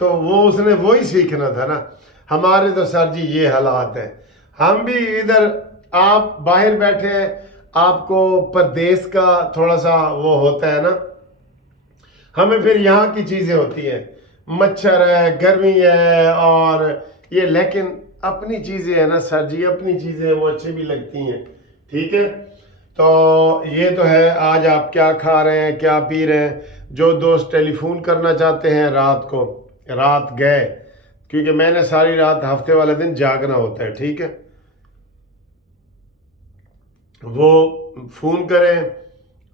تو وہ اس نے وہی سیکھنا تھا نا. ہمارے تو سر جی یہ حالات ہیں. ہم بھی ادھر آپ باہر بیٹھے ہیں, آپ کو پردیس کا تھوڑا سا وہ ہوتا ہے نا, ہمیں پھر یہاں کی چیزیں ہوتی ہیں, مچھر ہے, گرمی ہے اور یہ, لیکن اپنی چیزیں ہیں نا سر جی, اپنی چیزیں وہ اچھی بھی لگتی ہیں. ٹھیک ہے, تو یہ تو ہے. آج آپ کیا کھا رہے ہیں, کیا پی رہے ہیں. جو دوست ٹیلی فون کرنا چاہتے ہیں رات گئے, کیونکہ میں نے ساری رات ہفتے والے دن جاگنا ہوتا ہے. ٹھیک ہے, وہ فون کریں,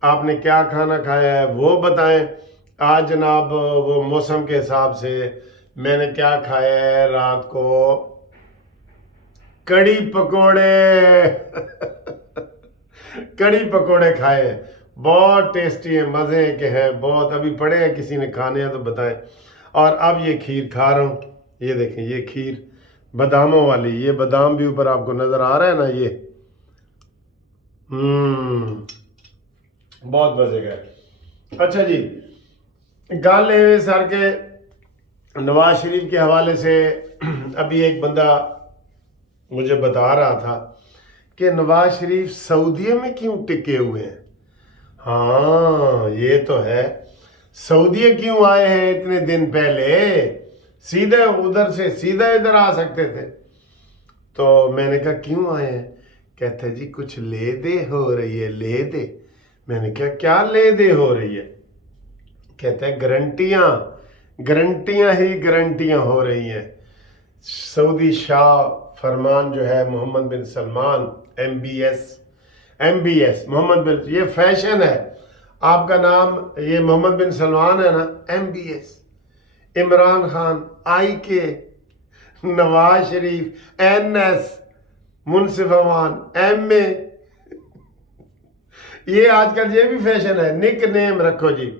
آپ نے کیا کھانا کھایا ہے وہ بتائیں. آج جناب وہ موسم کے حساب سے میں نے کیا کھایا ہے رات کو, کڑی پکوڑے کڑی پکوڑے کھائے ہیں, بہت ٹیسٹی ہیں, مزے کے ہیں بہت. ابھی پڑے ہیں, کسی نے کھانے ہیں تو بتائیں. اور اب یہ کھیر کھا رہا ہوں, یہ دیکھیں یہ کھیر باداموں والی, یہ بادام بھی اوپر آپ کو نظر آ رہا ہے نا, یہ بہت مزے کا ہے. اچھا جی, گال لے سر کے نواز شریف کے حوالے سے ابھی ایک بندہ مجھے بتا رہا تھا کہ نواز شریف سعودیہ میں کیوں ٹکے ہوئے ہیں. ہاں یہ تو ہے, سعودیہ کیوں آئے ہیں اتنے دن پہلے, سیدھا ادھر سے سیدھا ادھر آ سکتے تھے. تو میں نے کہا کیوں آئے ہیں, کہتا ہے جی کچھ لے دے ہو رہی ہے, لے دے. میں نے کہا کیا لے دے ہو رہی ہے, کہتا ہے گارنٹیاں ہی گارنٹیاں ہو رہی ہیں. سعودی شاہ فرمان جو ہے محمد بن سلمان, ایم بی ایس محمد بن, یہ فیشن ہے, آپ کا نام یہ محمد بن سلمان ہے نا, M B S, Imran Khan I K, Nawaz Sharif N S, منصف امان ایم اے. یہ آج کل یہ بھی فیشن ہے, نک نیم رکھو جی.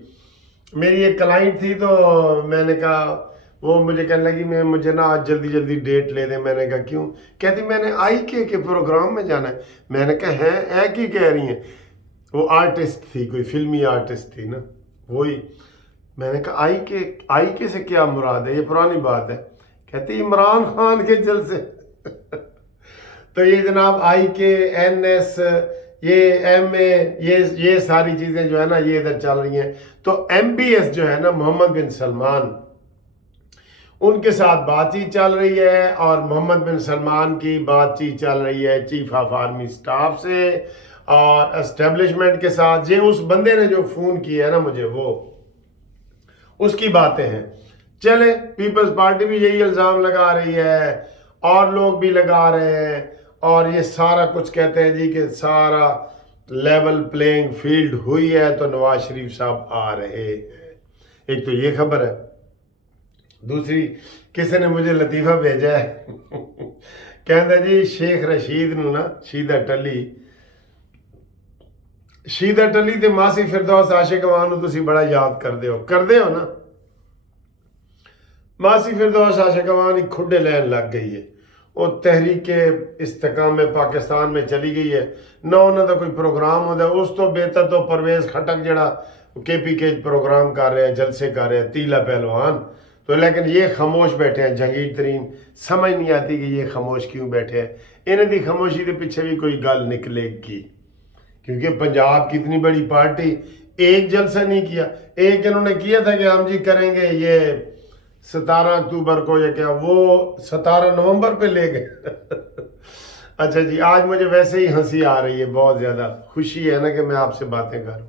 میری ایک کلائنٹ تھی تو میں نے کہا, وہ مجھے کہنے لگی مجھے نا آج جلدی ڈیٹ لے دیں. میں نے کہا کیوں, کہتی میں نے آئی کے پروگرام میں جانا ہے. میں نے کہا ہے کی کہہ رہی ہیں, وہ آرٹسٹ تھی, کوئی فلمی آرٹسٹ تھی نا, وہی. میں نے کہا آئی کے سے کیا مراد ہے, یہ پرانی بات ہے. کہتی عمران خان کے جلسے. تو یہ جناب آئی کے, این ایس, یہ ایم اے, یہ ساری چیزیں جو ہے نا یہ ادھر چل رہی ہیں. تو ایم بی ایس جو ہے نا محمد بن سلمان, ان کے ساتھ بات چیت چل رہی ہے, اور محمد بن سلمان کی بات چیت چل رہی ہے چیف آف آرمی سٹاف سے اور اسٹیبلشمنٹ کے ساتھ. یہ اس بندے نے جو فون کیا ہے نا مجھے, وہ اس کی باتیں ہیں. چلے, پیپلز پارٹی بھی یہی الزام لگا رہی ہے, اور لوگ بھی لگا رہے ہیں, اور یہ سارا کچھ کہتے ہیں جی کہ سارا لیول پلینگ فیلڈ ہوئی ہے تو نواز شریف صاحب آ رہے ہیں. ایک تو یہ خبر ہے. دوسری, کسی نے مجھے لطیفہ بھیجا ہے, کہتا جی شیخ رشید نو نا شیدہ ٹلی تے ماسی فردوس عاشق امان نو تسی بڑا یاد کردے ہو نا. ماسی فردوس عاشق امان ایک کھڈے لین لگ گئی ہے, وہ تحریک استحکام پاکستان میں چلی گئی ہے, نہ انہوں دا کوئی پروگرام ہوتا ہے. اس تو بہتر تو پرویز کھٹک جڑا کے پی کے پروگرام کر رہے ہیں, جلسے کر رہے ہیں, تیلا پہلوان. تو لیکن یہ خاموش بیٹھے ہیں, جہانگیر ترین. سمجھ نہیں آتی کہ یہ خاموش کیوں بیٹھے ہیں. انہیں دی خاموشی کے پیچھے بھی کوئی گل نکلے گی, کیونکہ پنجاب کی اتنی بڑی پارٹی, ایک جلسہ نہیں کیا. ایک انہوں نے کیا تھا کہ ہم جی کریں گے یہ 17 اکتوبر کو, یا کیا وہ 17 نومبر پہ لے گئے. اچھا جی, آج مجھے ویسے ہی ہنسی آ رہی ہے, بہت زیادہ خوشی ہے نا کہ میں آپ سے باتیں کروں.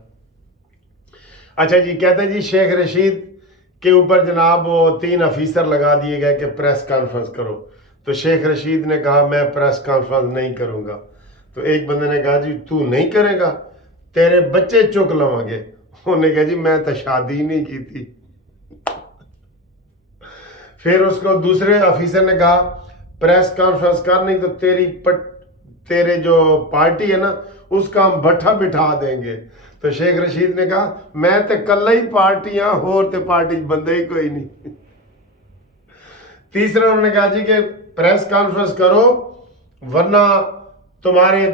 اچھا جی, کہتے ہیں جی شیخ رشید کے اوپر جناب وہ 3 افیسر لگا دیے گئے کہ پریس کانفرنس کرو. تو شیخ رشید نے کہا میں پریس کانفرنس نہیں کروں گا. تو ایک بندے نے کہا جی تو نہیں کرے گا, تیرے بچے چک لوں گے. انہوں نے کہا جی میں تو شادی نہیں کی تھی. پھر اس کو دوسرے افیسر نے کہا پریس کانفرنس کر, نہیں تو تیرے جو پارٹی ہے نا اس کا ہم بٹھا بٹھا دیں گے. تو شیخ رشید نے کہا میں تے کلا ہی پارٹیاں, اور تے پارٹی بندے ہی کوئی نہیں. تیسرا انہوں نے کہا جی کہ پریس کانفرنس کرو ورنہ تمہارے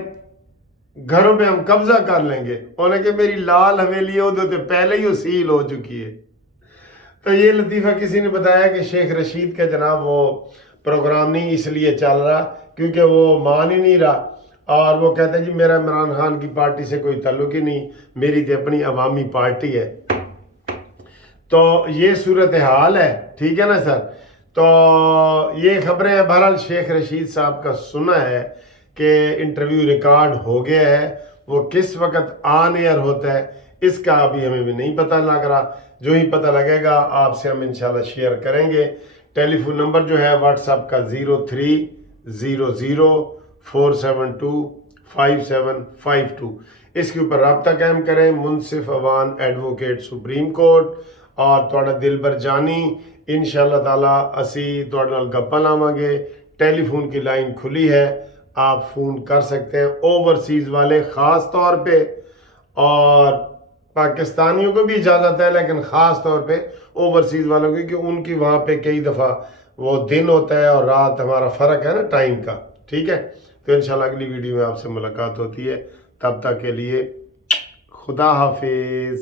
گھروں پہ ہم قبضہ کر لیں گے. انہوں نے کہا میری لال حویلی ہے ادھر تے پہلے ہی وہ سیل ہو چکی ہے. تو یہ لطیفہ کسی نے بتایا کہ شیخ رشید کا جناب وہ پروگرام نہیں اس لیے چل رہا کیونکہ وہ مان ہی نہیں رہا، اور وہ کہتا ہے جی میرا عمران خان کی پارٹی سے کوئی تعلق ہی نہیں، میری تو اپنی عوامی پارٹی ہے۔ تو یہ صورتحال ہے، ٹھیک ہے نا سر۔ تو یہ خبریں ہیں، بہرحال شیخ رشید صاحب کا سنا ہے کہ انٹرویو ریکارڈ ہو گیا ہے، وہ کس وقت آن ایئر ہوتا ہے اس کا ابھی ہمیں بھی نہیں پتہ لگ رہا، جو ہی پتہ لگے گا آپ سے ہم انشاءاللہ شیئر کریں گے۔ ٹیلی فون نمبر جو ہے واٹس ایپ کا 030047255752، اس کے اوپر رابطہ قائم کریں۔ منصف اوان ایڈوکیٹ سپریم کورٹ اور تھوڑا دلبر جانی انشاءاللہ تعالیٰ اسی تھوڑے نال گپاں لاواں گے۔ ٹیلی فون کی لائن کھلی ہے، آپ فون کر سکتے ہیں، اوورسیز والے خاص طور پہ، اور پاکستانیوں کو بھی اجازت ہے لیکن خاص طور پہ اوورسیز والوں کی، کہ ان کی وہاں پہ کئی دفعہ وہ دن ہوتا ہے اور رات، ہمارا فرق ہے نا ٹائم کا، ٹھیک ہے۔ تو انشاءاللہ اگلی ویڈیو میں آپ سے ملاقات ہوتی ہے، تب تک کے لیے خدا حافظ۔